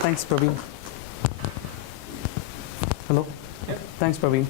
Thanks, Praveen. Hello? Yeah. Thanks, Praveen.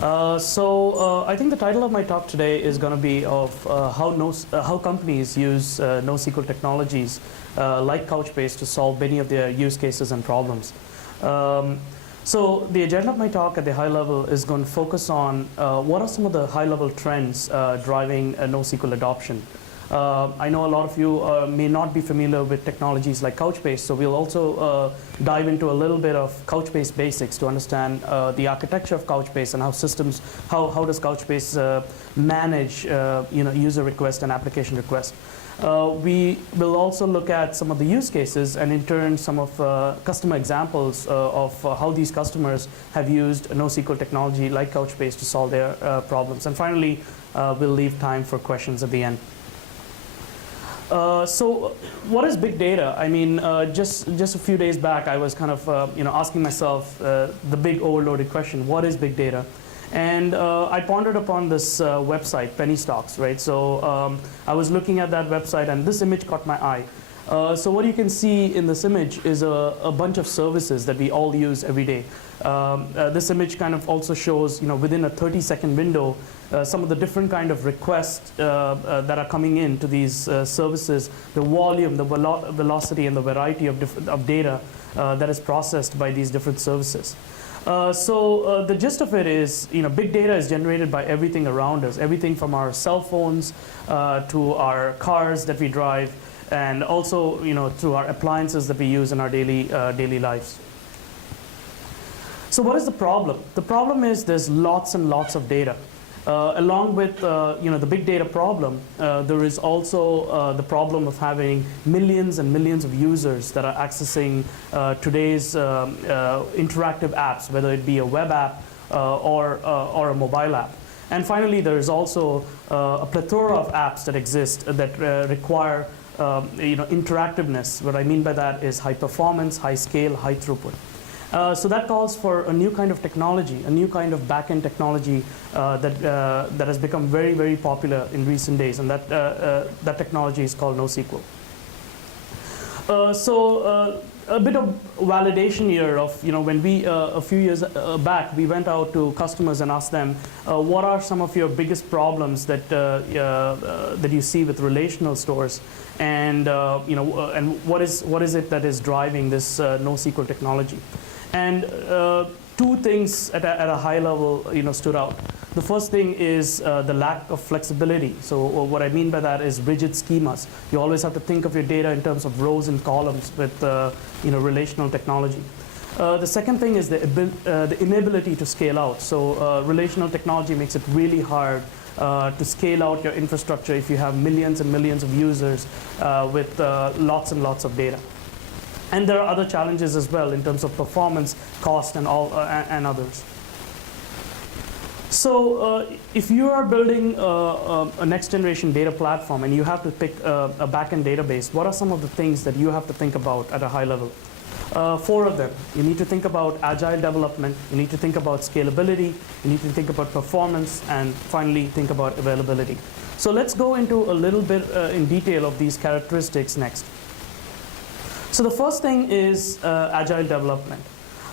I think the title of my talk today is going to be of how companies use NoSQL technologies like Couchbase to solve many of their use cases and problems. So the agenda of my talk at the high level is going to focus on what are some of the high-level trends driving NoSQL adoption. I know a lot of you may not be familiar with technologies like Couchbase, so we'll also dive into a little bit of Couchbase basics to understand the architecture of Couchbase and how does Couchbase manage user requests and application requests. We will also look at some of the use cases and in turn some of customer examples of how these customers have used NoSQL technology like Couchbase to solve their problems. And finally, we'll leave time for questions at the end. So what is big data? I mean, just a few days back, I was kind of asking myself the big overloaded question, what is big data? And I pondered upon this website, Penny Stocks, right? So I was looking at that website, and this image caught my eye. So what you can see in this image is a bunch of services that we all use every day. This image kind of also shows, within a 30-second window, some of the different kind of requests that are coming in to these services, the volume, the velocity, and the variety of data that is processed by these different services. So the gist of it is, big data is generated by everything around us, everything from our cell phones to our cars that we drive, and also through our appliances that we use in our daily lives. So what is the problem? The problem is there's lots and lots of data. Along with the big data problem, there is also the problem of having millions and millions of users that are accessing today's interactive apps, whether it be a web app or a mobile app. And finally, there is also a plethora of apps that exist that require interactiveness. What I mean by that is high performance, high scale, high throughput. So that calls for a new kind of technology, a new kind of back-end technology that has become very, very popular in recent days, and that technology is called NoSQL. A bit of validation here of, when we, a few years back, we went out to customers and asked them, what are some of your biggest problems that you see with relational stores, and and what is it that is driving this NoSQL technology? And two things at a high level stood out. The first thing is the lack of flexibility. So what I mean by that is rigid schemas. You always have to think of your data in terms of rows and columns with relational technology. The second thing is the inability to scale out. So relational technology makes it really hard to scale out your infrastructure if you have millions and millions of users with lots and lots of data. And there are other challenges as well in terms of performance, cost, and others. So if you are building a next-generation data platform and you have to pick a back-end database, what are some of the things that you have to think about at a high level? 4 of them. You need to think about agile development. You need to think about scalability. You need to think about performance. And finally, think about availability. So let's go into a little bit in detail of these characteristics next. So the first thing is agile development.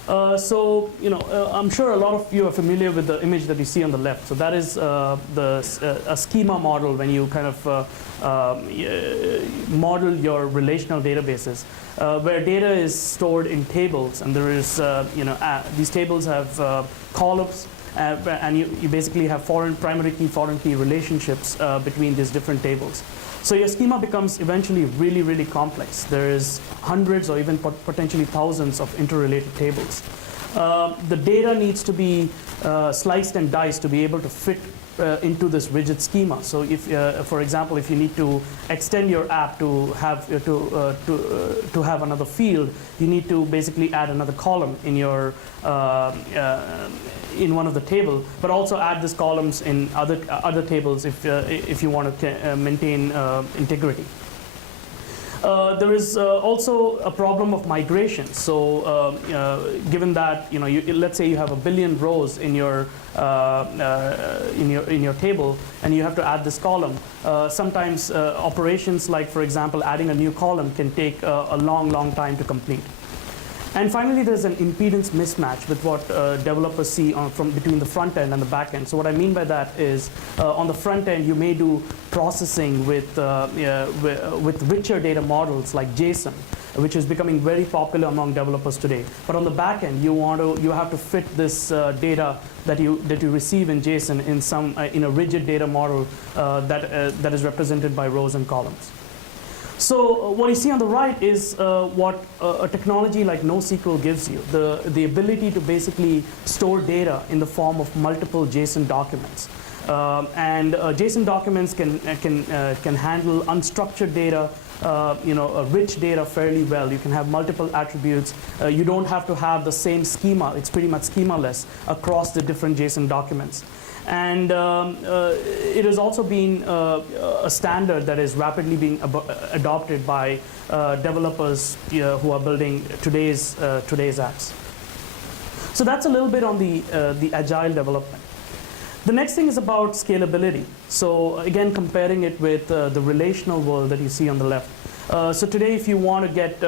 I'm sure a lot of you are familiar with the image that you see on the left. So that is a schema model when you kind of model your relational databases, where data is stored in tables, and there is these tables have columns, and you basically have primary key, foreign key relationships between these different tables. So your schema becomes eventually really, really complex. There is hundreds or even potentially thousands of interrelated tables. The data needs to be sliced and diced to be able to fit into this rigid schema. So if, for example, if you need to extend your app to have another field, you need to basically add another column in your in one of the table, but also add these columns in other tables if you want to maintain integrity. There is also a problem of migration. So given that let's say you have 1 billion rows in your table, and you have to add this column, sometimes operations like, for example, adding a new column can take a long time to complete. And finally, there's an impedance mismatch with what developers see from between the front end and the back end. So what I mean by that is on the front end, you may do processing with richer data models like JSON, which is becoming very popular among developers today. But on the back end, you have to fit this data that you receive in JSON in a rigid data model that is represented by rows and columns. So what you see on the right is what a technology like NoSQL gives you, the ability to basically store data in the form of multiple JSON documents. JSON documents can handle unstructured data, rich data fairly well. You can have multiple attributes. You don't have to have the same schema. It's pretty much schema-less across the different JSON documents. And it has also been a standard that is rapidly being adopted by developers who are building today's apps. So that's a little bit on the agile development. The next thing is about scalability. So again, comparing it with the relational world that you see on the left. So today, if you want to get,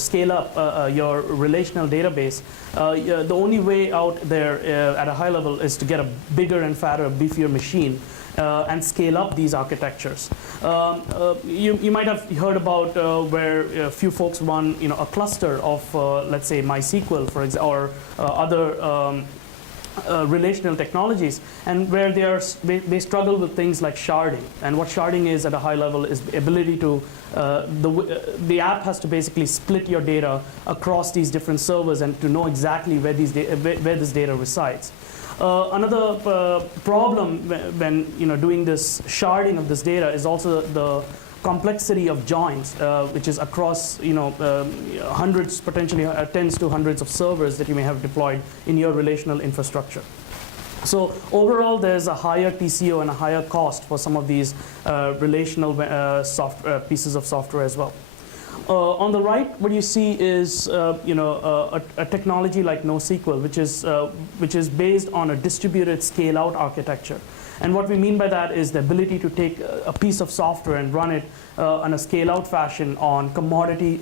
scale up your relational database, the only way out there at a high level is to get a bigger and fatter, beefier machine and scale up these architectures. You might have heard about where a few folks run, a cluster of, let's say, MySQL, for example, or other relational technologies, and where they struggle with things like sharding. And what sharding is at a high level is the ability to the app has to basically split your data across these different servers and to know exactly where this data resides. Another problem when doing this sharding of this data is also the complexity of joins, which is across hundreds, potentially tens to hundreds of servers that you may have deployed in your relational infrastructure. So overall, there's a higher TCO and a higher cost for some of these relational pieces of software as well. On the right, what you see is a technology like NoSQL, which is based on a distributed scale-out architecture. And what we mean by that is the ability to take a piece of software and run it in a scale-out fashion on commodity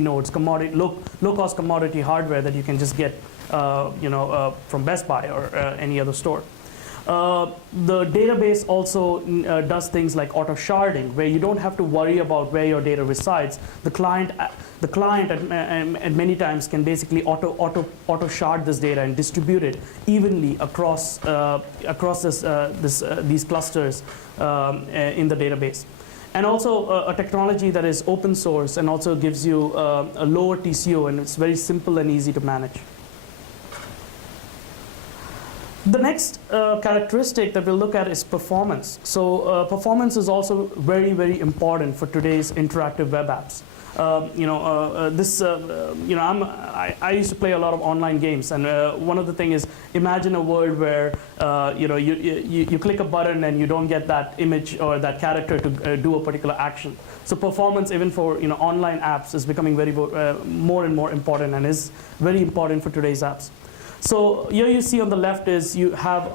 nodes, low-cost commodity hardware that you can just get from Best Buy or any other store. The database also does things like auto sharding, where you don't have to worry about where your data resides. The client at many times can basically auto shard this data and distribute it evenly across these clusters in the database. And also a technology that is open source and also gives you a lower TCO, and it's very simple and easy to manage. The next characteristic that we'll look at is performance. So performance is also very, very important for today's interactive web apps. I used to play a lot of online games, and one of the things is, imagine a world where you click a button and you don't get that image or that character to do a particular action. So performance, even for online apps, is becoming very more and more important, and is very important for today's apps. So here you see on the left is you have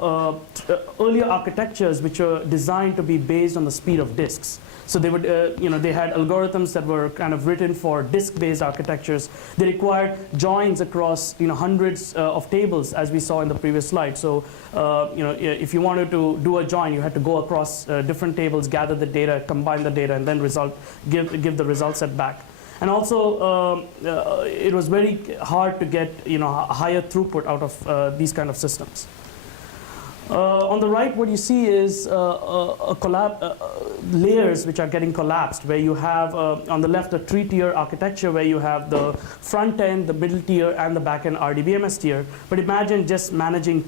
earlier architectures which are designed to be based on the speed of disks. So they would, they had algorithms that were kind of written for disk-based architectures. They required joins across hundreds of tables, as we saw in the previous slide. So if you wanted to do a join, you had to go across different tables, gather the data, combine the data, and then give the result set back. And also, it was very hard to get a higher throughput out of these kind of systems. On the right, what you see is layers which are getting collapsed, where you have, on the left, a three-tier architecture where you have the front end, the middle tier, and the back end RDBMS tier. But imagine just managing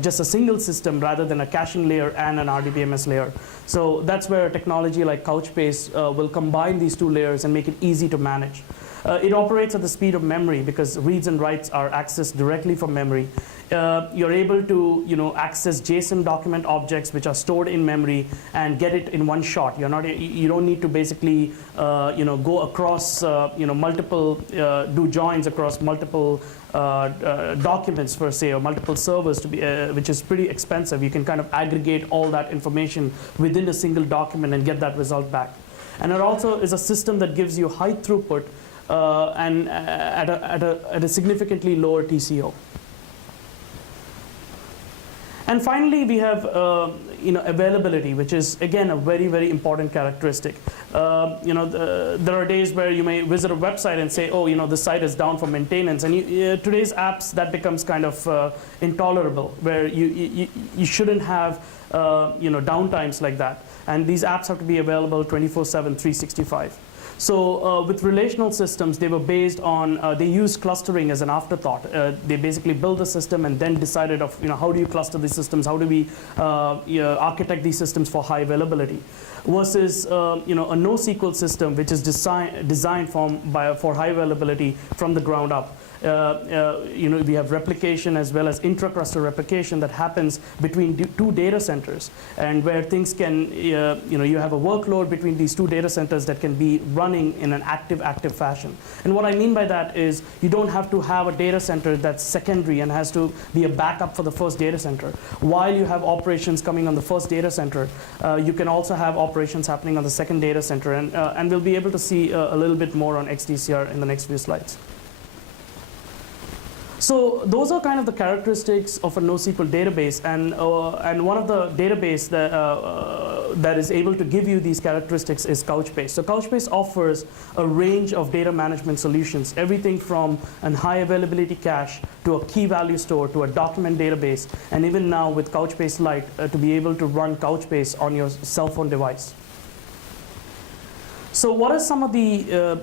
just a single system rather than a caching layer and an RDBMS layer. So that's where a technology like Couchbase will combine these two layers and make it easy to manage. It operates at the speed of memory because reads and writes are accessed directly from memory. You're able to access JSON document objects which are stored in memory and get it in one shot. You don't need to basically go across multiple do joins across multiple documents per se, or multiple servers to be which is pretty expensive. You can kind of aggregate all that information within a single document and get that result back. And it also is a system that gives you high throughput and at a significantly lower TCO. And finally, we have availability, which is again a very, very important characteristic. There are days where you may visit a website and say, oh, the site is down for maintenance, and today's apps, that becomes kind of intolerable, where you shouldn't have downtimes like that, and these apps have to be available 24/7, 365. So with relational systems, they were based on, they used clustering as an afterthought. They basically built the system and then decided of, how do you cluster these systems? How do we architect these systems for high availability? Versus, a NoSQL system, which is designed for high availability from the ground up. We have replication as well as intra-cluster replication that happens between two data centers, and where things can, you have a workload between these two data centers that can be running in an active fashion. And what I mean by that is you don't have to have a data center that's secondary and has to be a backup for the first data center. While you have operations coming on the first data center, you can also have operations happening on the second data center, and we'll be able to see a little bit more on XDCR in the next few slides. So those are kind of the characteristics of a NoSQL database, and one of the database that is able to give you these characteristics is Couchbase. So Couchbase offers a range of data management solutions, everything from a high availability cache to a key value store to a document database, and even now with Couchbase Lite to be able to run Couchbase on your cell phone device. So what is some of the,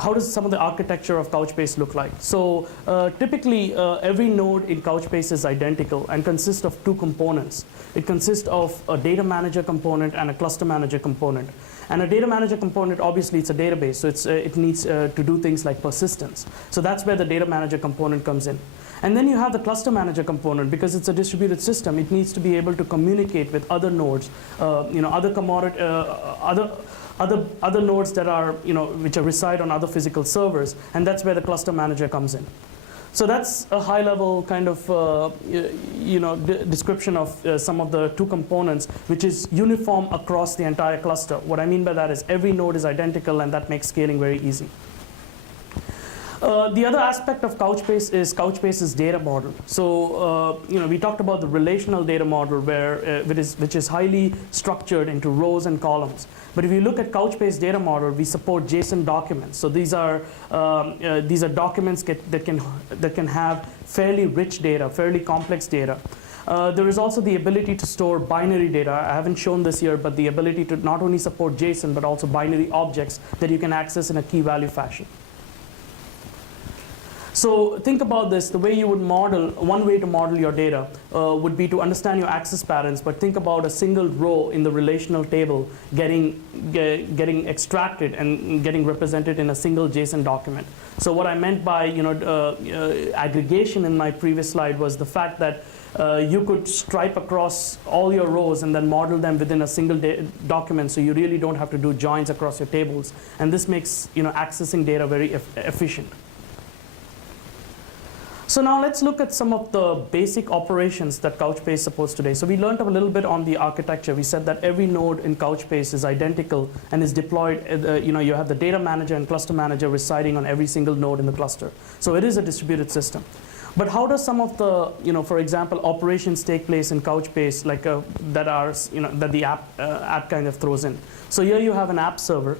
how does some of the architecture of Couchbase look like? So typically, every node in Couchbase is identical and consists of two components. It consists of a data manager component and a cluster manager component. And a data manager component, obviously, it's a database, so it needs to do things like persistence. So that's where the data manager component comes in. And then you have the cluster manager component. Because it's a distributed system, it needs to be able to communicate with other nodes, other nodes that are, which reside on other physical servers, and that's where the cluster manager comes in. So that's a high-level kind of, description of some of the two components, which is uniform across the entire cluster. What I mean by that is every node is identical, and that makes scaling very easy. The other aspect of Couchbase is Couchbase's data model. So, we talked about the relational data model, which is highly structured into rows and columns. But if you look at Couchbase data model, we support JSON documents. So these are documents that can have fairly rich data, fairly complex data. There is also the ability to store binary data. I haven't shown this here, but the ability to not only support JSON, but also binary objects that you can access in a key value fashion. So think about this, the way you would model, one way to model your data would be to understand your access patterns, but think about a single row in the relational table getting extracted and getting represented in a single JSON document. So what I meant by aggregation in my previous slide was the fact that you could stripe across all your rows and then model them within a single document, so you really don't have to do joins across your tables. And this makes accessing data very efficient. So now let's look at some of the basic operations that Couchbase supports today. So we learned a little bit on the architecture. We said that every node in Couchbase is identical and is deployed. You have the data manager and cluster manager residing on every single node in the cluster. So it is a distributed system. But how does some of the, for example, operations take place in Couchbase, like that the app kind of throws in? So here you have an app server.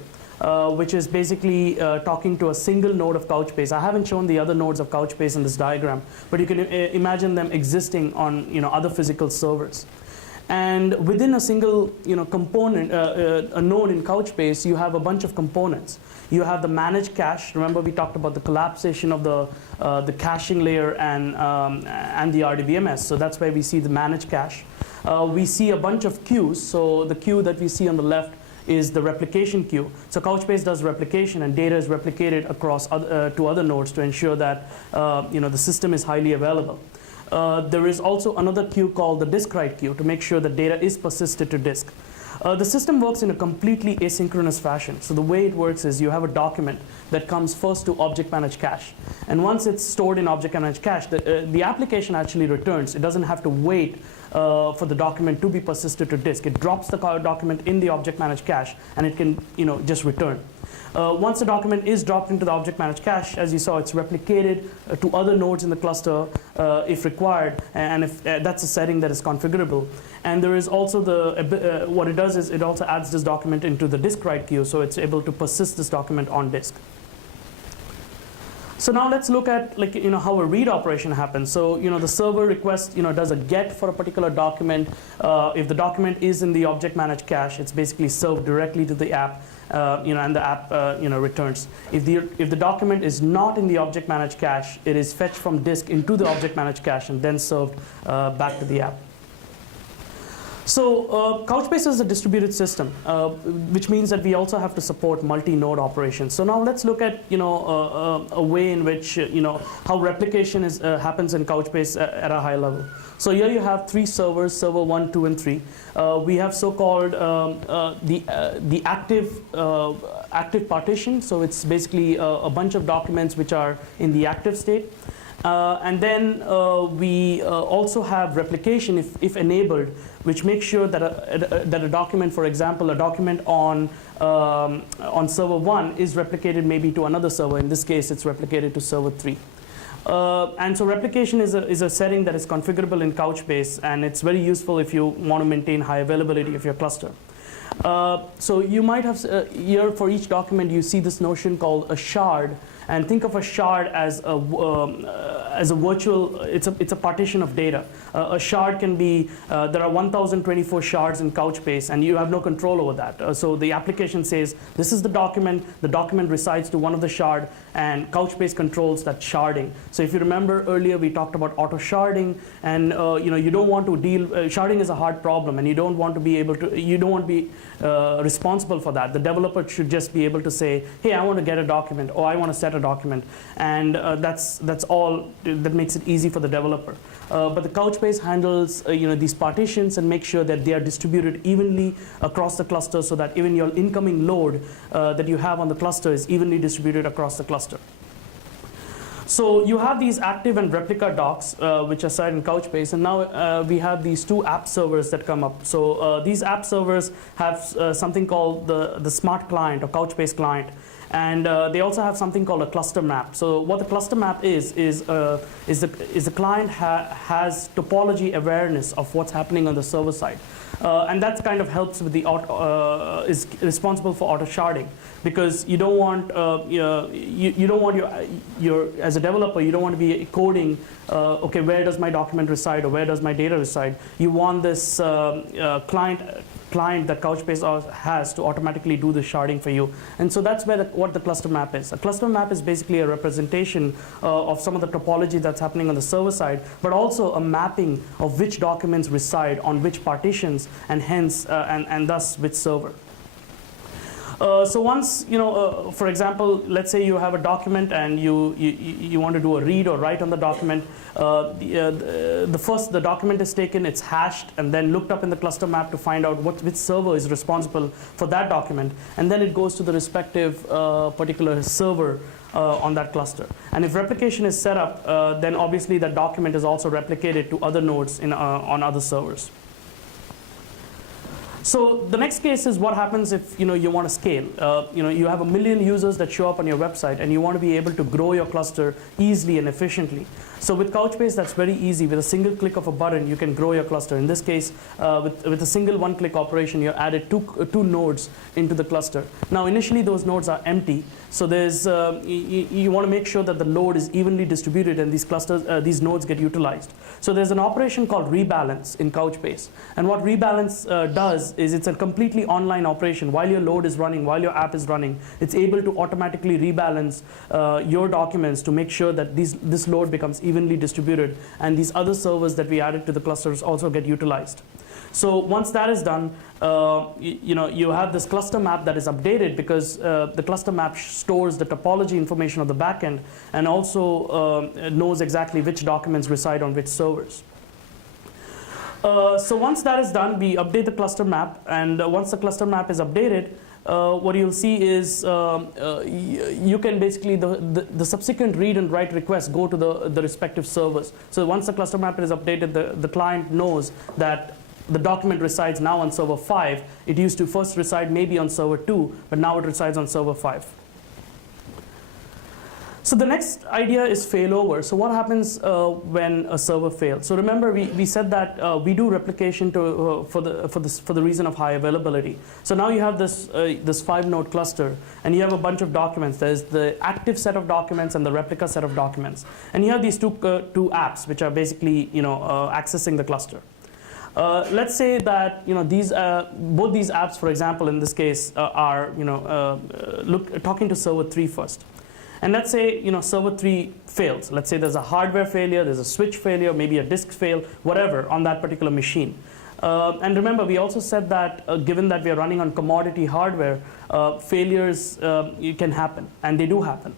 Which is basically talking to a single node of Couchbase. I haven't shown the other nodes of Couchbase in this diagram, but you can imagine them existing on other physical servers. And within a single component, a node in Couchbase, you have a bunch of components. You have the managed cache. Remember, we talked about the collapsation of the caching layer and the RDBMS. So that's where we see the managed cache. We see a bunch of queues. So the queue that we see on the left is the replication queue. So Couchbase does replication, and data is replicated across to other nodes to ensure that the system is highly available. There is also another queue called the disk write queue to make sure that data is persisted to disk. The system works in a completely asynchronous fashion. So the way it works is you have a document that comes first to object managed cache. And once it's stored in object managed cache, the application actually returns. It doesn't have to wait for the document to be persisted to disk. It drops the document in the object managed cache, and it can just return. Once the document is dropped into the object managed cache, as you saw, it's replicated to other nodes in the cluster if required, and if that's a setting that is configurable. And there is also what it does is it also adds this document into the disk write queue, so it's able to persist this document on disk. So now let's look at how a read operation happens. So the server request does a get for a particular document. If the document is in the object managed cache, it's basically served directly to the app, and the app returns. If the document is not in the object managed cache, it is fetched from disk into the object managed cache and then served back to the app. So Couchbase is a distributed system, which means that we also have to support multi-node operations. So now let's look at a way in which how replication happens in Couchbase at a high level. So here you have 3 servers, server 1, 2, and 3. We have so-called the active partition. So it's basically a bunch of documents which are in the active state. And then we also have replication if enabled, which makes sure that a document, for example, a document on server 1 is replicated maybe to another server. In this case, it's replicated to server 3. And so replication is a setting that is configurable in Couchbase, and it's very useful if you want to maintain high availability of your cluster. So you might have here for each document you see this notion called a shard, and think of a shard as a virtual. It's a partition of data. A shard can be there are 1,024 shards in Couchbase, and you have no control over that. So the application says this is the document. The document resides to one of the shard, and Couchbase controls that sharding. So if you remember earlier, we talked about auto sharding, and you don't want to deal. Sharding is a hard problem, and you don't want to be able to. You don't want to be responsible for that. The developer should just be able to say, hey, I want to get a document, or I want to set a document, and that's all. That makes it easy for the developer. But the Couchbase handles these partitions and makes sure that they are distributed evenly across the cluster, so that even your incoming load that you have on the cluster is evenly distributed across the cluster. So you have these active and replica docs, which are cited in Couchbase, and now we have these 2 app servers that come up. So these app servers have something called the smart client or Couchbase client, and they also have something called a cluster map. So what the cluster map is the client has topology awareness of what's happening on the server side. And that kind of helps with the is responsible for auto sharding, because you don't want you don't want your as a developer, you don't want to be coding okay, where does my document reside or where does my data reside. You want this client that Couchbase has to automatically do the sharding for you. And so that's where what the cluster map is. A cluster map is basically a representation of some of the topology that's happening on the server side, but also a mapping of which documents reside on which partitions, and hence and thus which server. So once, for example, let's say you have a document and you want to do a read or write on the document. The document is taken, it's hashed, and then looked up in the cluster map to find out which server is responsible for that document, and then it goes to the respective particular server on that cluster. And if replication is set up, then obviously that document is also replicated to other nodes on other servers. So the next case is what happens if you want to scale. You have 1 million users that show up on your website, and you want to be able to grow your cluster easily and efficiently. So with Couchbase, that's very easy. With a single click of a button, you can grow your cluster. In this case, with a single one-click operation, you added two nodes into the cluster. Now, initially, those nodes are empty. So there's you want to make sure that the load is evenly distributed and these nodes get utilized. So there's an operation called rebalance in Couchbase. And what rebalance does is it's a completely online operation. While your load is running, while your app is running, it's able to automatically rebalance your documents to make sure that this load becomes evenly distributed, and these other servers that we added to the clusters also get utilized. So once that is done, you have this cluster map that is updated, because the cluster map stores the topology information of the backend and also knows exactly which documents reside on which servers. So once that is done, we update the cluster map, and once the cluster map is updated, what you'll see is you can basically, the subsequent read and write requests go to the respective servers. So once the cluster map is updated, the client knows that the document resides now on server 5. It used to first reside maybe on server 2, but now it resides on server 5. So the next idea is failover. So what happens when a server fails? So remember, we said that we do replication for the reason of high availability. So now you have this 5-node cluster, and you have a bunch of documents. There's the active set of documents and the replica set of documents, and you have these two apps which are basically accessing the cluster. Let's say that both these apps, for example, in this case, are talking to server 3 first. And let's say server 3 fails. Let's say there's a hardware failure, there's a switch failure, maybe a disk fail, whatever on that particular machine. And remember, we also said that given that we are running on commodity hardware, failures can happen, and they do happen.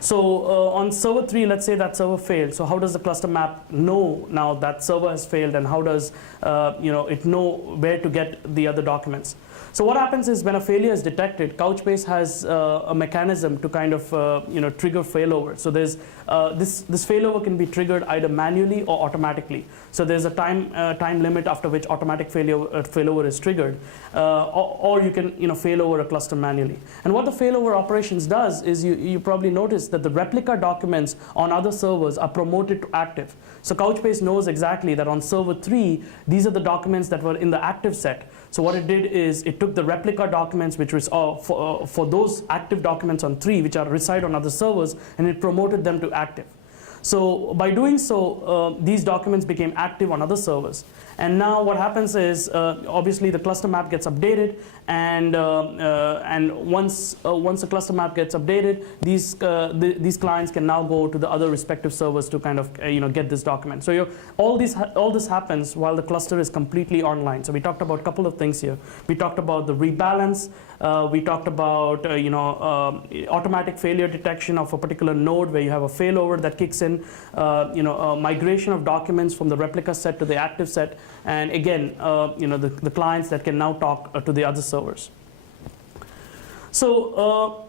So on server 3, let's say that server failed. So how does the cluster map know now that server has failed, and how does it know where to get the other documents? So what happens is when a failure is detected, Couchbase has a mechanism to kind of trigger failover. So there's this failover can be triggered either manually or automatically. So there's a time limit after which automatic failover is triggered, or you can failover a cluster manually. And what the failover operations does is you probably notice that the replica documents on other servers are promoted to active. So Couchbase knows exactly that on server 3, these are the documents that were in the active set. So what it did is it took the replica documents, which was for those active documents on 3, which reside on other servers, and it promoted them to active. So by doing so, these documents became active on other servers. And now what happens is, obviously, the cluster map gets updated, and once the cluster map gets updated, these clients can now go to the other respective servers to kind of get this document. So all this happens while the cluster is completely online. So we talked about a couple of things here. We talked about the rebalance. We talked about automatic failure detection of a particular node where you have a failover that kicks in, migration of documents from the replica set to the active set, and again, the clients that can now talk to the other servers. So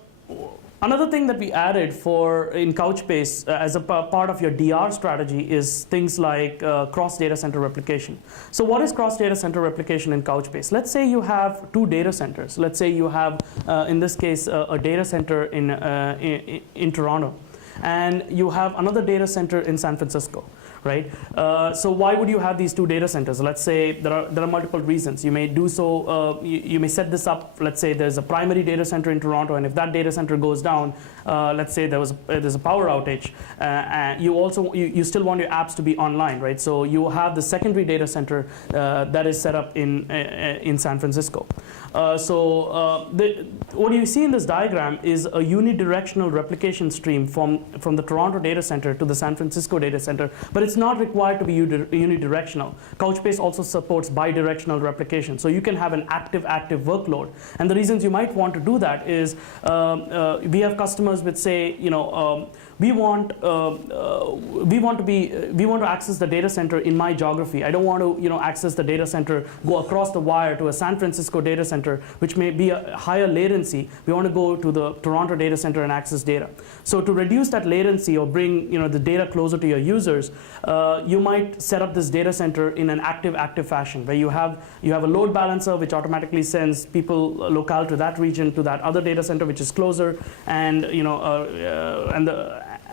another thing that we added in Couchbase as a part of your DR strategy is things like cross data center replication. So what is cross data center replication in Couchbase? Let's say you have 2 data centers. Let's say you have, in this case, a data center in Toronto, and you have another data center in San Francisco, right? So why would you have these 2 data centers? Let's say there are multiple reasons. You may do so, you may set this up. Let's say there's a primary data center in Toronto, and if that data center goes down, let's say there's a power outage, and you still want your apps to be online, right? So you have the secondary data center that is set up in San Francisco. What you see in this diagram is a unidirectional replication stream from the Toronto data center to the San Francisco data center, but it's not required to be unidirectional. Couchbase also supports bidirectional replication, so you can have an active workload. And the reasons you might want to do that is we have customers with, say, we want to access the data center in my geography. I don't want to access the data center, go across the wire to a San Francisco data center, which may be a higher latency. We want to go to the Toronto data center and access data. So to reduce that latency or bring the data closer to your users, you might set up this data center in an active fashion, where you have a load balancer which automatically sends people locale to that region to that other data center which is closer, and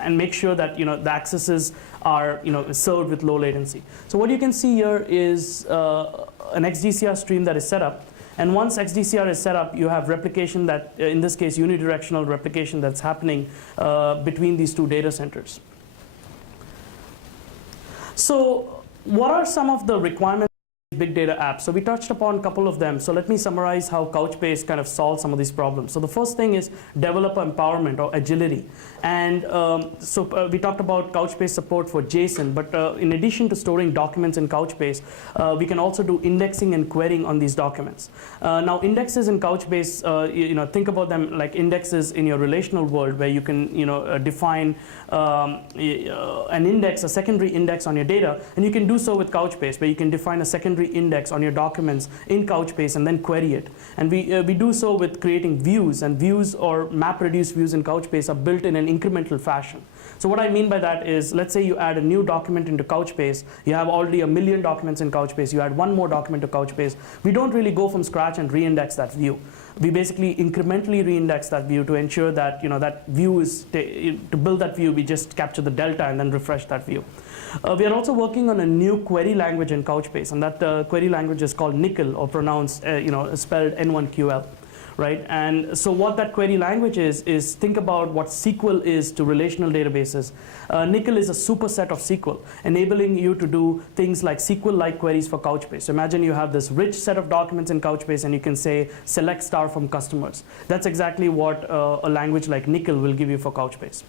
and make sure that the accesses are served with low latency. So what you can see here is an XDCR stream that is set up. And once XDCR is set up, you have replication that, in this case, unidirectional replication that's happening between these 2 data centers. So what are some of the requirements of big data apps? So we touched upon a couple of them. So let me summarize how Couchbase kind of solves some of these problems. So the first thing is developer empowerment or agility. And we talked about Couchbase support for JSON, but in addition to storing documents in Couchbase, we can also do indexing and querying on these documents. Now indexes in Couchbase, think about them like indexes in your relational world, where you can define an index, a secondary index on your data, and you can do so with Couchbase, where you can define a secondary secondary index on your documents in Couchbase and then query it. And we do so with creating views, and views or map-reduced views in Couchbase are built in an incremental fashion. So what I mean by that is, let's say you add a new document into Couchbase. You have already 1 million documents in Couchbase. You add one more document to Couchbase. We don't really go from scratch and reindex that view. We basically incrementally reindex that view to ensure that that view is, to build that view, we just capture the delta and then refresh that view. We are also working on a new query language in Couchbase, and that query language is called NQL, or pronounced, spelled N1QL. Right? And so what that query language is think about what SQL is to relational databases. NQL is a superset of SQL, enabling you to do things like SQL-like queries for Couchbase. So imagine you have this rich set of documents in Couchbase, and you can say select star from customers. That's exactly what a language like NQL will give you for Couchbase.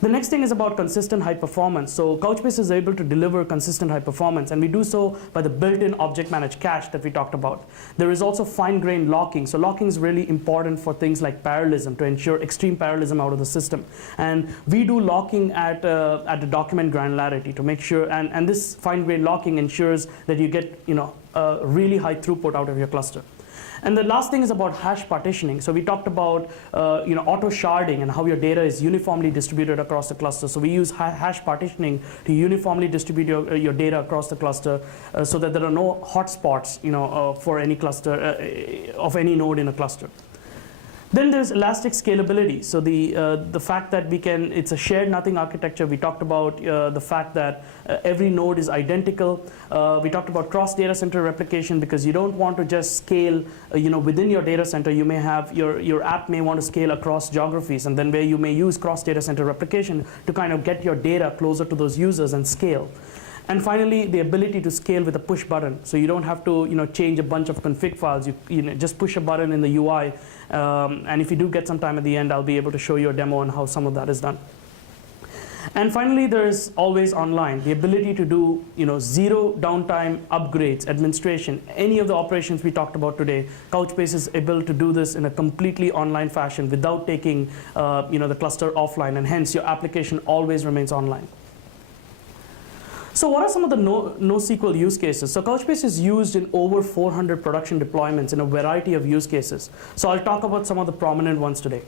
The next thing is about consistent high performance. So Couchbase is able to deliver consistent high performance, and we do so by the built-in object managed cache that we talked about. There is also fine-grained locking. So locking is really important for things like parallelism, to ensure extreme parallelism out of the system. And we do locking at the document granularity to make sure, and this fine-grained locking ensures that you get really high throughput out of your cluster. And the last thing is about hash partitioning. So we talked about auto sharding and how your data is uniformly distributed across the cluster. So we use hash partitioning to uniformly distribute your data across the cluster, so that there are no hotspots for any cluster of any node in a cluster. Then there's elastic scalability. So the fact that it's a shared nothing architecture. We talked about the fact that every node is identical. We talked about cross data center replication, because you don't want to just scale within your data center. You may have your app may want to scale across geographies, and then where you may use cross data center replication to kind of get your data closer to those users and scale. And finally, the ability to scale with a push button. So you don't have to change a bunch of config files. You just push a button in the UI. And if you do get some time at the end, I'll be able to show you a demo on how some of that is done. And finally, there's always online, the ability to do zero downtime upgrades, administration, any of the operations we talked about today. Couchbase is able to do this in a completely online fashion without taking the cluster offline, and hence your application always remains online. So what are some of the NoSQL use cases? So Couchbase is used in over 400 production deployments in a variety of use cases. So I'll talk about some of the prominent ones today.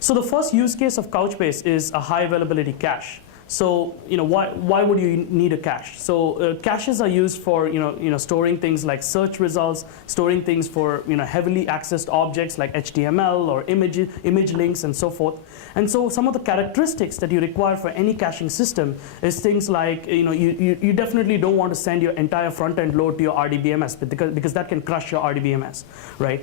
So the first use case of Couchbase is a high availability cache. So why would you need a cache? So caches are used for storing things like search results, storing things for heavily accessed objects like HTML or image links and so forth. And so some of the characteristics that you require for any caching system is things like you definitely don't want to send your entire front-end load to your RDBMS, because that can crush your RDBMS, right?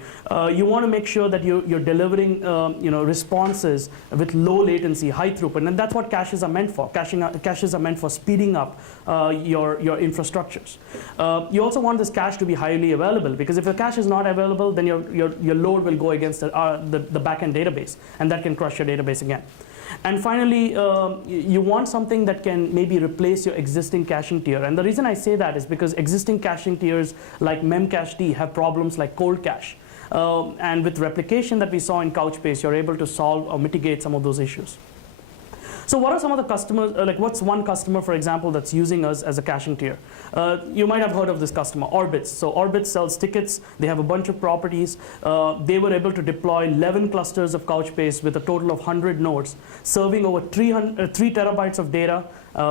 You want to make sure that you're delivering responses with low latency, high throughput, and that's what caches are meant for. Caches are meant for speeding up your infrastructures. You also want this cache to be highly available, because if the cache is not available, then your load will go against the backend database, and that can crush your database again. And finally, you want something that can maybe replace your existing caching tier. And the reason I say that is because existing caching tiers like Memcached have problems like cold cache. And with replication that we saw in Couchbase, you're able to solve or mitigate some of those issues. So what are some of the customers, what's one customer, for example, that's using us as a caching tier? You might have heard of this customer, Orbitz. So Orbitz sells tickets. They have a bunch of properties. They were able to deploy 11 clusters of Couchbase with a total of 100 nodes, serving over 3 terabytes of data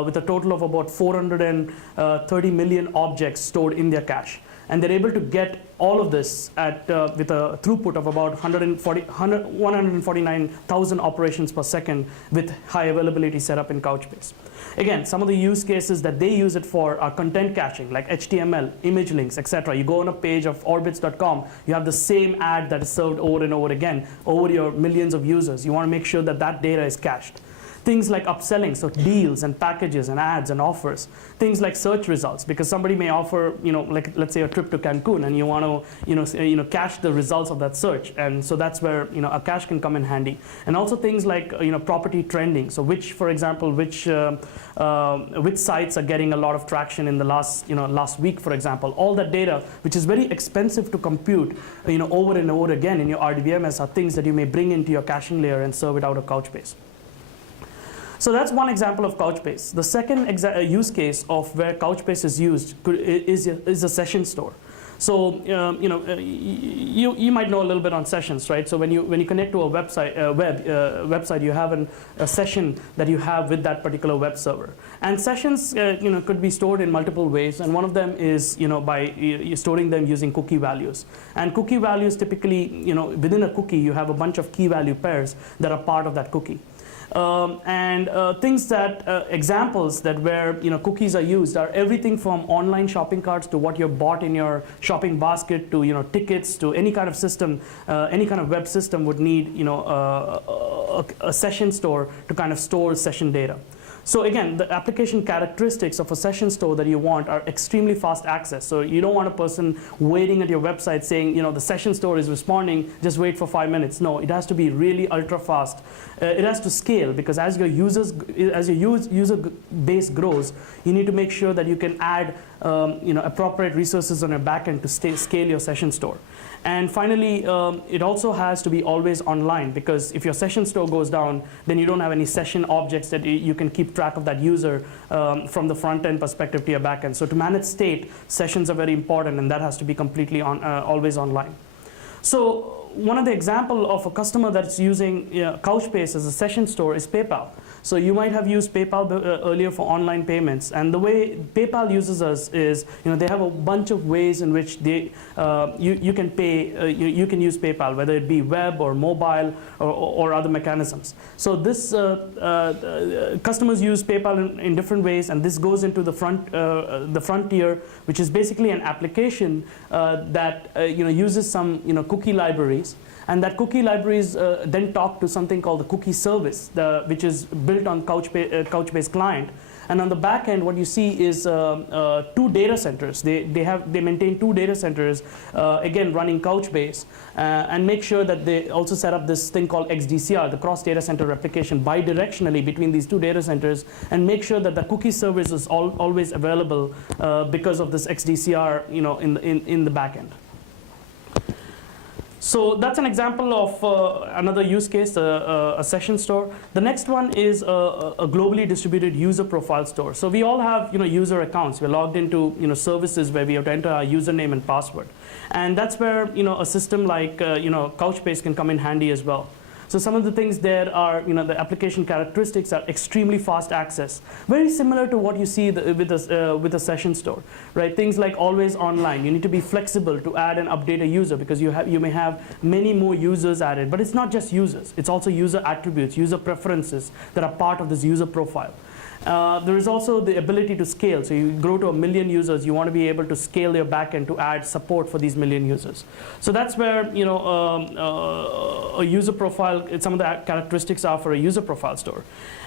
with a total of about 430 million objects stored in their cache. And they're able to get all of this with a throughput of about 149,000 operations per second with high availability setup in Couchbase. Again, some of the use cases that they use it for are content caching, like HTML, image links, etc. You go on a page of orbitz.com, you have the same ad that is served over and over again over your millions of users. You want to make sure that that data is cached. Things like upselling, so deals and packages and ads and offers. Things like search results, because somebody may offer, like let's say a trip to Cancun, and you want to, cache the results of that search, and so that's where a cache can come in handy. And also things like property trending, so which sites are getting a lot of traction in the last week, for example. All that data, which is very expensive to compute, over and over again in your RDBMS, are things that you may bring into your caching layer and serve it out of Couchbase. So that's one example of Couchbase. The second use case of where Couchbase is used is a session store. So you might know a little bit on sessions, right? So when you connect to a website, website, you have a session that you have with that particular web server. And sessions could be stored in multiple ways, and one of them is by storing them using cookie values. And cookie values typically, within a cookie, you have a bunch of key value pairs that are part of that cookie. Things that examples that where cookies are used are everything from online shopping carts to what you bought in your shopping basket to tickets to any kind of system, any kind of web system would need a session store to kind of store session data. So again, the application characteristics of a session store that you want are extremely fast access. So you don't want a person waiting at your website saying, the session store is responding, just wait for 5 minutes. No, it has to be really ultra fast. It has to scale, because as your user base grows, you need to make sure that you can add appropriate resources on your backend to scale your session store. And finally, it also has to be always online, because if your session store goes down, then you don't have any session objects that you can keep track of that user from the front end perspective to your back end. So to manage state, sessions are very important, and that has to be completely always online. So one of the example of a customer that's using Couchbase as a session store is PayPal. So you might have used PayPal earlier for online payments, and the way PayPal uses us is, they have a bunch of ways in which you can pay. You can use PayPal, whether it be web or mobile or other mechanisms. So this customers use PayPal in different ways, and this goes into the frontier, which is basically an application that uses some cookie libraries. And that cookie libraries then talk to something called the cookie service, which is built on Couchbase client. And on the back end, what you see is 2 data centers. They maintain 2 data centers, again running Couchbase, and make sure that they also set up this thing called XDCR, the cross data center replication, bidirectionally between these 2 data centers, and make sure that the cookie service is always available because of this XDCR, in the back end. So that's an example of another use case, a session store. The next one is a globally distributed user profile store. So we all have user accounts. We're logged into services where we have to enter our username and password, and that's where a system like Couchbase can come in handy as well. So some of the things there are, the application characteristics are extremely fast access, very similar to what you see with a session store, right? Things like always online. You need to be flexible to add and update a user, because you may have many more users added. But it's not just users; it's also user attributes, user preferences that are part of this user profile. There is also the ability to scale. So you grow to 1 million users, you want to be able to scale your backend to add support for these 1 million users. So that's where a user profile, some of the characteristics are for a user profile store.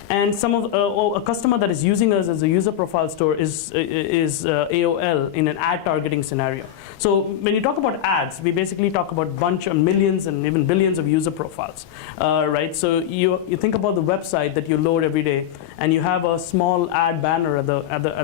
And some of a customer that is using us as a user profile store is AOL in an ad targeting scenario. So when you talk about ads, we basically talk about bunch of millions and even billions of user profiles, right? So you think about the website that you load every day, and you have a small ad banner at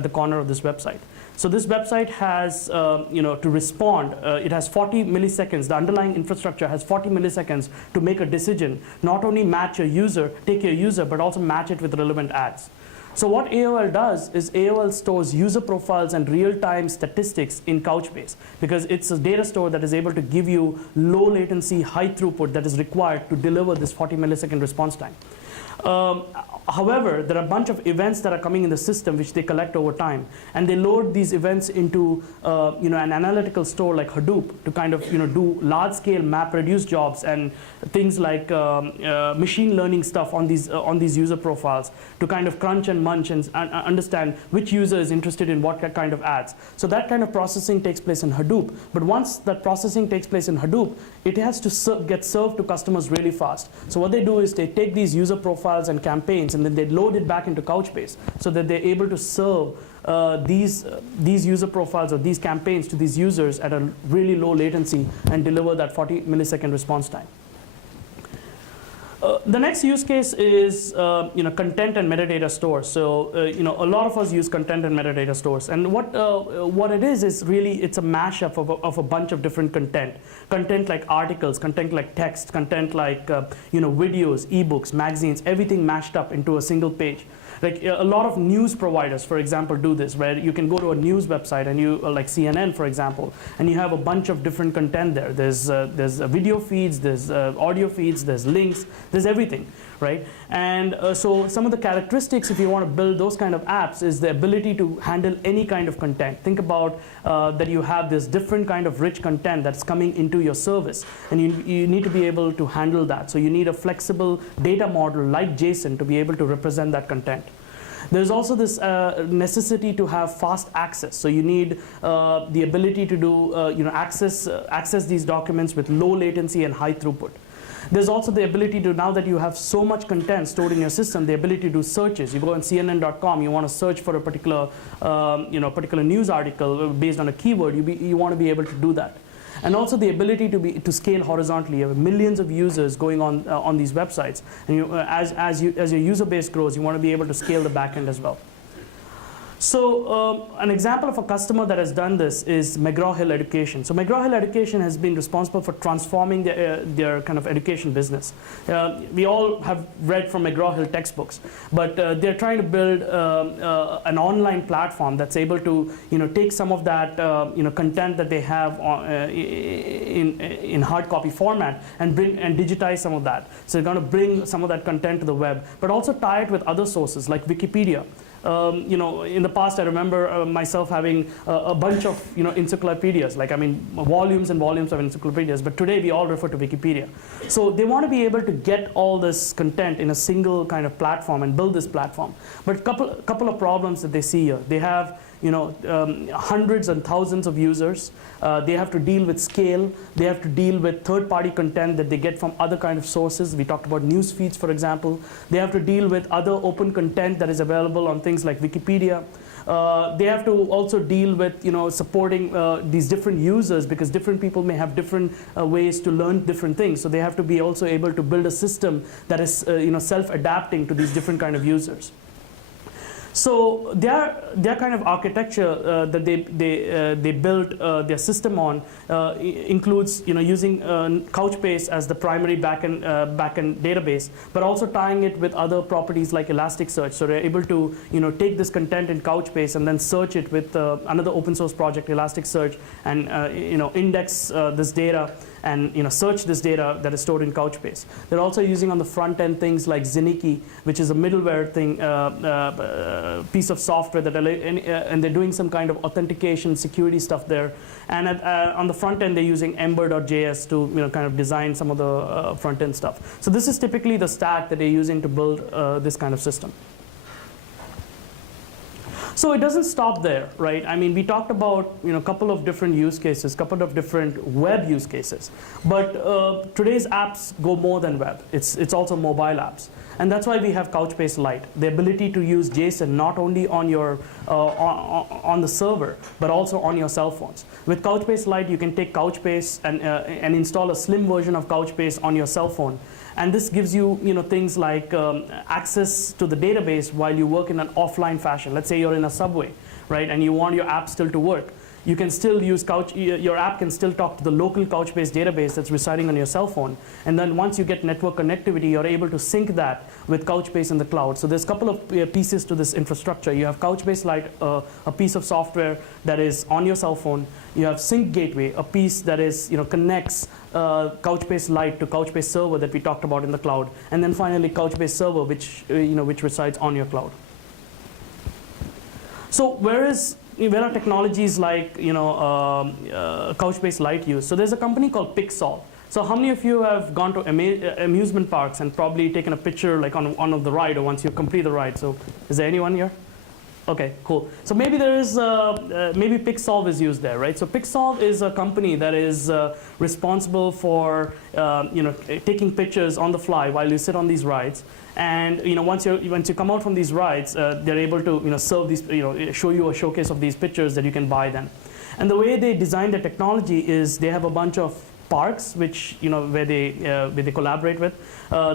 the corner of this website. So this website has, to respond, it has 40 milliseconds. The underlying infrastructure has 40 milliseconds to make a decision, not only match your user, take your user, but also match it with relevant ads. So what AOL does is AOL stores user profiles and real-time statistics in Couchbase, because it's a data store that is able to give you low latency, high throughput that is required to deliver this 40 millisecond response time. However, there are a bunch of events that are coming in the system which they collect over time, and they load these events into an analytical store like Hadoop to kind of do large-scale map-reduce jobs and things like machine learning stuff on these user profiles to kind of crunch and munch and understand which user is interested in what kind of ads. So that kind of processing takes place in Hadoop. But once that processing takes place in Hadoop, it has to get served to customers really fast. So what they do is they take these user profiles and campaigns, and then they load it back into Couchbase so that they're able to serve these user profiles or these campaigns to these users at a really low latency and deliver that 40 millisecond response time. The next use case is content and metadata stores. So a lot of us use content and metadata stores, and what it is really it's a mashup of a bunch of different content like articles, content like text, content like videos, ebooks, magazines, everything mashed up into a single page. Like a lot of news providers, for example, do this, where you can go to a news website and you, like CNN, for example, and you have a bunch of different content there. There's video feeds, there's audio feeds, there's links, there's everything, right? And so some of the characteristics, if you want to build those kind of apps, is the ability to handle any kind of content. Think about that you have this different kind of rich content that's coming into your service, and you need to be able to handle that. So you need a flexible data model like JSON to be able to represent that content. There's also this necessity to have fast access. So you need the ability to do access these documents with low latency and high throughput. There's also the ability to, now that you have so much content stored in your system, the ability to do searches. You go on CNN.com, you want to search for a particular news article based on a keyword. You want to be able to do that. And also the ability to scale horizontally. You have millions of users going on these websites, and as your user base grows, you want to be able to scale the backend as well. So an example of a customer that has done this is McGraw-Hill Education. So McGraw-Hill Education has been responsible for transforming their kind of education business. We all have read from McGraw-Hill textbooks, but they're trying to build an online platform that's able to take some of that content that they have in hard copy format and digitize some of that. So they're going to bring some of that content to the web, but also tie it with other sources like Wikipedia. In the past, I remember myself having a bunch of encyclopedias, volumes and volumes of encyclopedias. But today, we all refer to Wikipedia. So they want to be able to get all this content in a single kind of platform and build this platform. But couple of problems that they see here. They have hundreds and thousands of users. They have to deal with scale. They have to deal with third-party content that they get from other kind of sources. We talked about news feeds, for example. They have to deal with other open content that is available on things like Wikipedia. They have to also deal with supporting these different users, because different people may have different ways to learn different things. So they have to be also able to build a system that is self-adapting to these different kind of users. So their kind of architecture that they built their system on includes using Couchbase as the primary backend database, but also tying it with other properties like Elasticsearch. So they're able to take this content in Couchbase and then search it with another open source project, Elasticsearch, and index this data and search this data that is stored in Couchbase. They're also using on the front end things like Ziniki, which is a middleware thing, piece of software that and they're doing some kind of authentication security stuff there. And on the front end, they're using Ember.js to kind of design some of the front end stuff. So this is typically the stack that they're using to build this kind of system. So it doesn't stop there, right? I mean, we talked about a couple of different use cases, couple of different web use cases. But today's apps go more than web. It's also mobile apps. And that's why we have Couchbase Lite, the ability to use JSON not only on your on the server, but also on your cell phones. With Couchbase Lite, you can take Couchbase and install a slim version of Couchbase on your cell phone. And this gives you things like access to the database while you work in an offline fashion. Let's say you're in a subway, right, and you want your app still to work. You can still use your app can still talk to the local Couchbase database that's residing on your cell phone. And then once you get network connectivity, you're able to sync that with Couchbase in the cloud. So there's a couple of pieces to this infrastructure. You have Couchbase Lite, a piece of software that is on your cell phone. You have Sync Gateway, a piece that is connects Couchbase Lite to Couchbase Server that we talked about in the cloud. And then finally Couchbase Server, which which resides on your cloud. So where are technologies like Couchbase Lite used? So there's a company called Pixolve. So how many of you have gone to amusement parks and probably taken a picture like on one of the ride, or once you complete the ride? So is there anyone here? Okay, cool. So maybe there is maybe Pixolve is used there, right? So Pixolve is a company that is responsible for taking pictures on the fly while you sit on these rides. And once you come out from these rides, they're able to serve these show you a showcase of these pictures that you can buy then. And the way they design the technology is they have a bunch of parks, which where they collaborate with.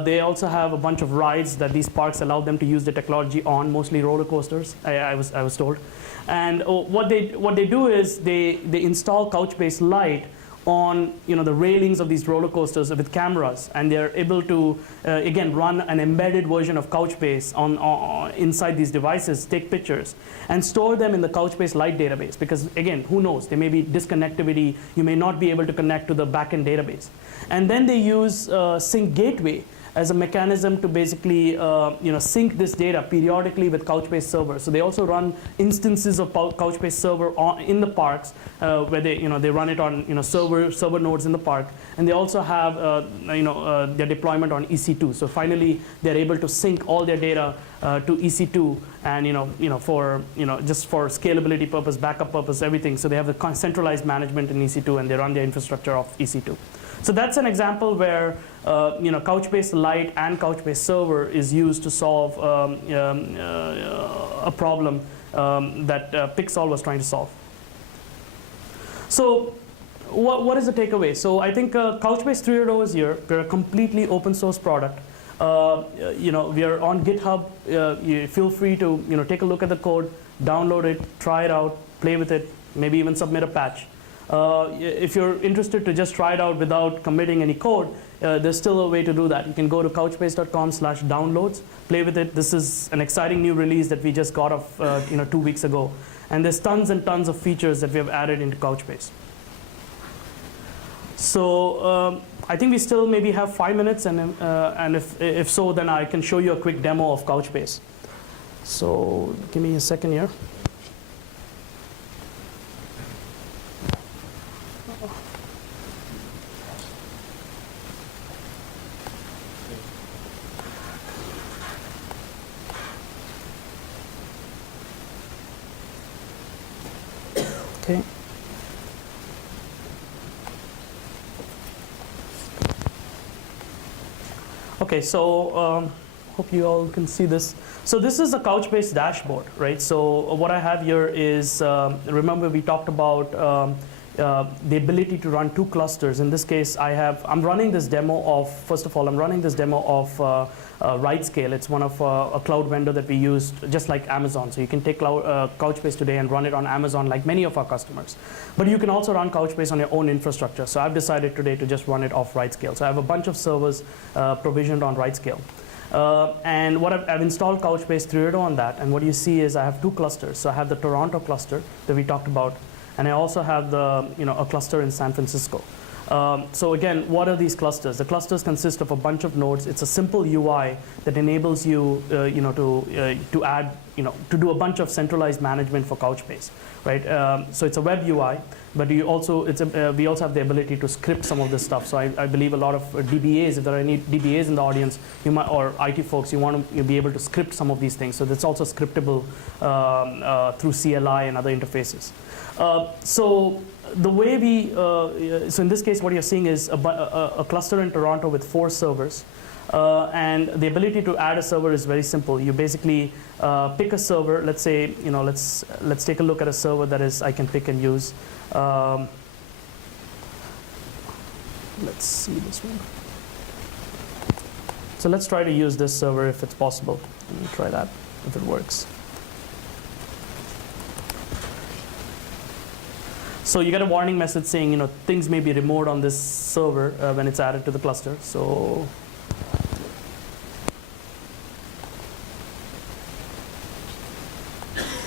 They also have a bunch of rides that these parks allow them to use the technology on, mostly roller coasters. I was told, and what they do is they install Couchbase Lite on the railings of these roller coasters with cameras, and they're able to again run an embedded version of Couchbase on inside these devices, take pictures, and store them in the Couchbase Lite database. Because again, who knows? There may be disconnectivity. You may not be able to connect to the backend database, and then they use Sync Gateway as a mechanism to basically sync this data periodically with Couchbase Server. So they also run instances of Couchbase Server in the parks where they run it on server nodes in the park, and they also have their deployment on EC2. So finally, they're able to sync all their data to EC2, and for just for scalability purpose, backup purpose, everything. So they have the centralized management in EC2, and they run their infrastructure off EC2. So that's an example where Couchbase Lite and Couchbase Server is used to solve a problem that Pixel was trying to solve. So what is the takeaway? So I think Couchbase 3.0 is here. We're a completely open source product. We are on GitHub. You feel free to take a look at the code, download it, try it out, play with it, maybe even submit a patch. If you're interested to just try it out without committing any code, there's still a way to do that. You can go to couchbase.com/downloads, play with it. This is an exciting new release that we just got off 2 weeks ago. And there's tons and tons of features that we have added into Couchbase. So I think we still maybe have 5 minutes, and if so, then I can show you a quick demo of Couchbase. So give me a second here. Okay. Okay, so hope you all can see this. So this is a Couchbase dashboard, right? So what I have here is, remember we talked about the ability to run 2 clusters. In this case, I'm running this demo of, first of all, I'm running this demo of RightScale. It's one of a cloud vendor that we use, just like Amazon. So you can take Couchbase today and run it on Amazon like many of our customers. But you can also run Couchbase on your own infrastructure. So I've decided today to just run it off RightScale. So I have a bunch of servers provisioned on RightScale. And what I've installed Couchbase 3.0 on that. And what you see is I have 2 clusters. So I have the Toronto cluster that we talked about, and I also have the a cluster in San Francisco. So again, what are these clusters? The clusters consist of a bunch of nodes. It's a simple UI that enables you, to add, to do a bunch of centralized management for Couchbase, right? So it's a web UI, but we also have the ability to script some of this stuff. So I believe a lot of DBAs, if there are any DBAs in the audience, you might, or IT folks, you want to be able to script some of these things. So that's also scriptable through CLI and other interfaces. So the way so in this case, what you're seeing is a cluster in Toronto with 4 servers. And the ability to add a server is very simple. You basically pick a server. Let's say, let's take a look at a server that I can pick and use. Let's see this one. So let's try to use this server if it's possible. Let me try that, if it works. So you get a warning message saying, things may be removed on this server when it's added to the cluster. So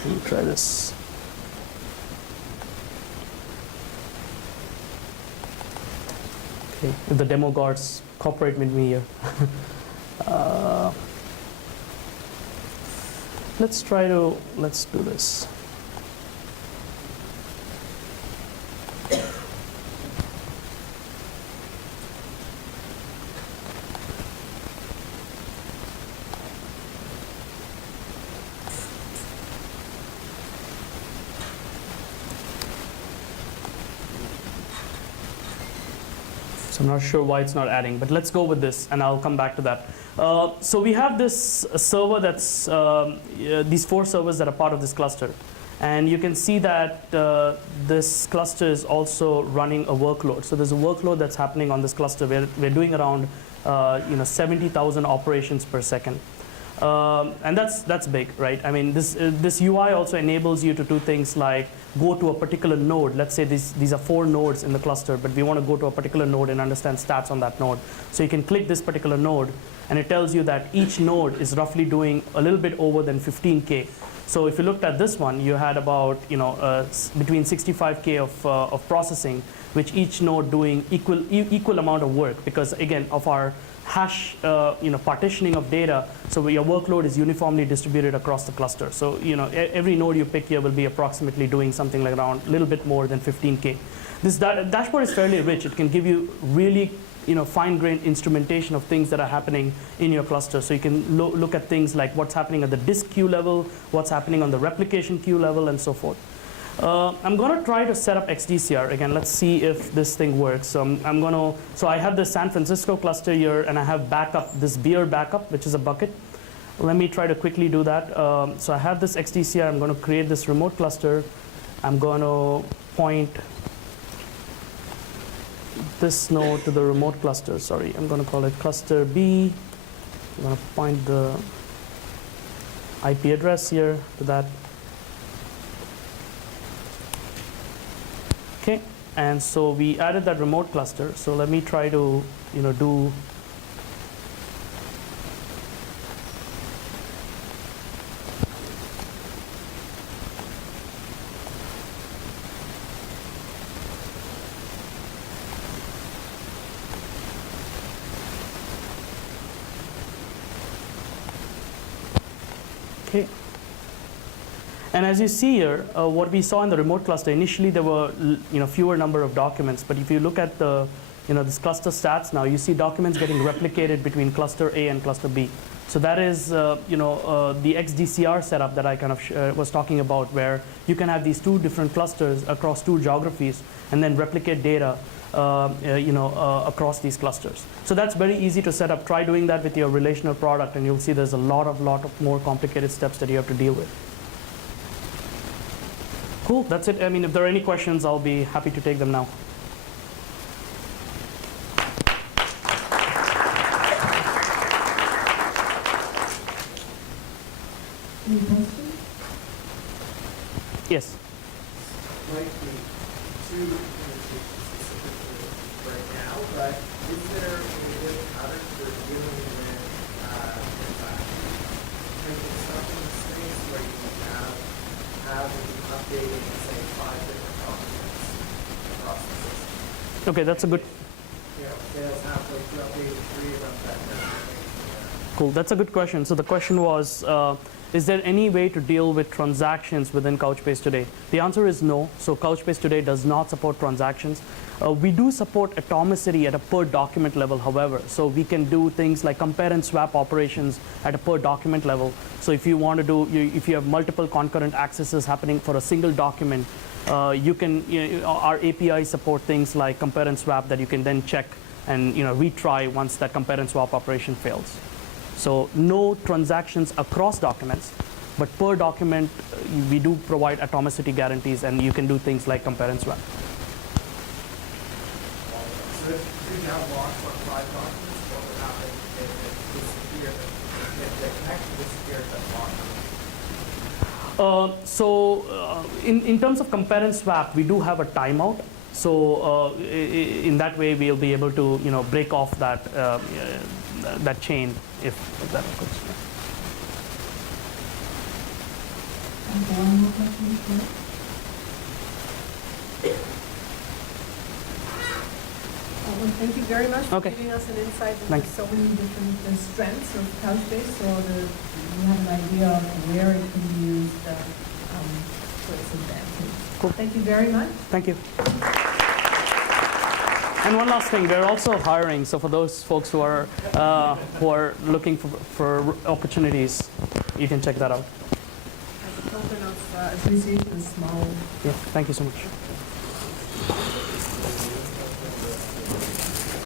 let me try this. Okay, if the demo gods cooperate with me here. Let's do this. So I'm not sure why it's not adding, but let's go with this, and I'll come back to that. So we have this server that's these 4 servers that are part of this cluster, And you can see that this cluster is also running a workload. So there's a workload that's happening on this cluster. We're doing around 70,000 operations per second. And that's big, right? I mean, this UI also enables you to do things like go to a particular node. Let's say these are 4 nodes in the cluster, but we want to go to a particular node and understand stats on that node. So you can click this particular node, and it tells you that each node is roughly doing a little bit over than 15K. So if you looked at this one, you had about between 65K of processing, which each node doing equal amount of work, because again of our hash partitioning of data, so your workload is uniformly distributed across the cluster. So every node you pick here will be approximately doing something like around a little bit more than 15K. This dashboard is fairly rich. It can give you really fine-grained instrumentation of things that are happening in your cluster. So you can look at things like what's happening at the disk queue level, what's happening on the replication queue level, and so forth. I'm going to try to set up XDCR. Again, let's see if this thing works. So so I have the San Francisco cluster here, and I have backup, this beer backup, which is a bucket. Let me try to quickly do that. So I have this XDCR. I'm going to create this remote cluster. I'm going to point this node to the remote cluster. Sorry, I'm going to call it cluster B. I'm going to point the IP address here to that. Okay, and so we added that remote cluster. So let me try to do okay. And as you see here, what we saw in the remote cluster, initially there were fewer number of documents. But if you look at the this cluster stats now, you see documents getting replicated between cluster A and cluster B. So that is the XDCR setup that I kind of was talking about, where you can have these 2 different clusters across 2 geographies and then replicate data across these clusters. So that's very easy to set up. Try doing that with your relational product, and you'll see there's a lot of more complicated steps that you have to deal with. Cool, that's it. I mean, if there are any questions, I'll be happy to take them now. Any questions? Yes. Might be too specific right now, but is there a good pattern for dealing with printing stuff in the space where you have updating, say, 5 different documents across the system? Okay, that's a good. Sales halfway to updating 3 of them that kind of thing. Cool, that's a good question. So the question was, is there any way to deal with transactions within Couchbase today? The answer is no. So Couchbase today does not support transactions. We do support atomicity at a per document level, however. So we can do things like compare and swap operations at a per document level. So if you want to do, if you have multiple concurrent accesses happening for a single document, our API support things like compare and swap that you can then check and retry once that compare and swap operation fails. So no transactions across documents, but per document, we do provide atomicity guarantees, and you can do things like compare and swap. So if you have locks on 5 documents, what would happen if it disappeared, if the connection disappeared that lock? In terms of compare and swap, we do have a timeout. So in that way, we'll be able to break off that chain if that occurs. One more question, please. Well, thank you very much for giving us an insight into so many different strengths of Couchbase, so we have an idea of where it can be used for its advantage. Cool. Thank you very much. Thank you. And one last thing, we're also hiring. So for those folks who are looking for opportunities, you can check that out. As a token of appreciation, small. Yeah, thank you so much.